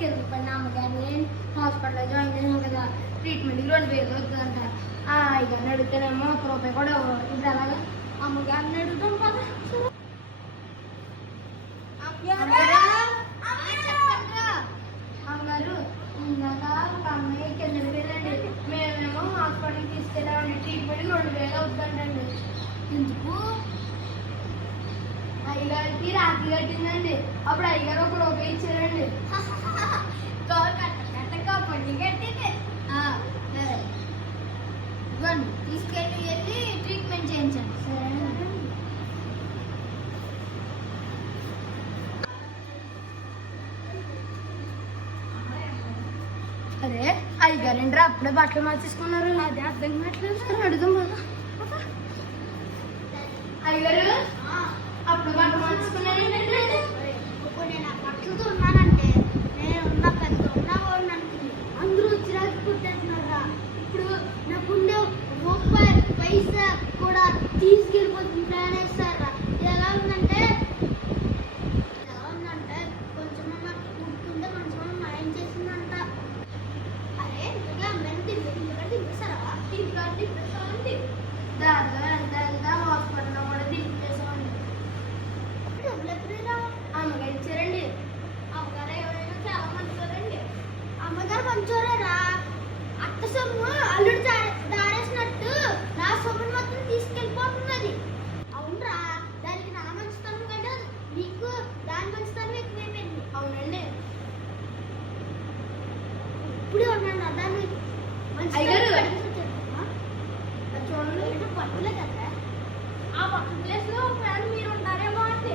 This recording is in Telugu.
కింద పడిన అమ్మగారిని హాస్పిటల్లో జాయిన్ చేసాం కదా, ట్రీట్మెంట్కి 2000 అవుతుందంట. అయ్యగారిని అడిగితేనేమో 1 రూపాయి కూడా ఇవ్వరు. ఇప్పుడు ఎలాగా అమ్మగారిని అడుగుతాం కదా. అమ్మగారు ఇందాక ఒక అమ్మాయి కింద వెళ్ళండి, మేమేమో హాస్పిటల్కి తీసుకెళ్ళామండి, ట్రీట్మెంట్కి 2000 అవుతుందంటండి. ఎందుకు? అయ్యగారికి రాత్రి కట్టిందండి. అప్పుడు అయ్యగారు 1 రూపాయి ఇచ్చారండి. పండి కట్టింది. తీసుకెళ్ళి ట్రీట్మెంట్ చేయించండి. సరే. అరే అయ్యగారండి అప్పుడే బట్టలు మార్చేసుకున్నారు. అదే అర్థం కావట్లేదు. సరే అడుగుదాం కదా. అయ్యగారు అప్పుడు బట్టలు మార్చుకున్నారు. ఇప్పుడు నేను ఆ బట్టలతో ఉన్నానంటే నేను ఉన్న పెద్ద ఉన్నవాడిని అనుకుంది. అందరూ చిరాకు పుట్టేస్తున్నారా? ఇప్పుడు నాకుండే రూపాయి పైసా కూడా తీసుకెళ్ళిపోతుంది. ప్లాన్ వేస్తారా? ఎలా ఉందంటే కొంచెం కూర్చుంటే కొంచెం మాయం చేసిందంట. అరే ఇంకా మెంతి దింపేసారా? దింపేసామండి. దాదా హాస్పిటల్లో కూడా దింపేసామండి. అమ్మగారు ఇచ్చారండి. అమ్మగారు ఎవరైనా చాలా మంచివారండి. అమ్మగారు మంచివారా? అత్త సొమ్ము అల్లుడు దాడేసినట్టు నా సొమ్మును మొత్తం తీసుకెళ్ళిపోతున్నది. అవునరా? దానికి నా మంచితనం కదా, నీకు దాని మంచితనం ఎక్కువైపోయింది. అవునండి. ఇప్పుడే ఉన్నాను దాన్ని చూడండి. పట్టులే కదా, ఆ పట్టు ప్లేస్ లో ఫ్యాన్ మీరు ఉంటారేమో అంటే